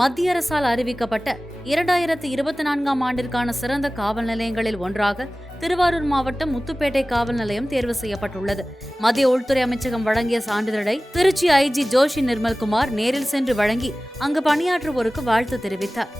மத்திய அரசால் அறிவிக்கப்பட்ட 2024ஆம் ஆண்டிற்கான சிறந்த காவல் நிலையங்களில் ஒன்றாக திருவாரூர் மாவட்டம் முத்துப்பேட்டை காவல் நிலையம் தேர்வு செய்யப்பட்டுள்ளது. மத்திய உள்துறை அமைச்சகம் வழங்கிய சான்றிதழை திருச்சி ஐஜி ஜோஷி நிர்மல்குமார் நேரில் சென்று வழங்கி அங்கு பணியாற்றுவோருக்கு வாழ்த்து தெரிவித்தார்.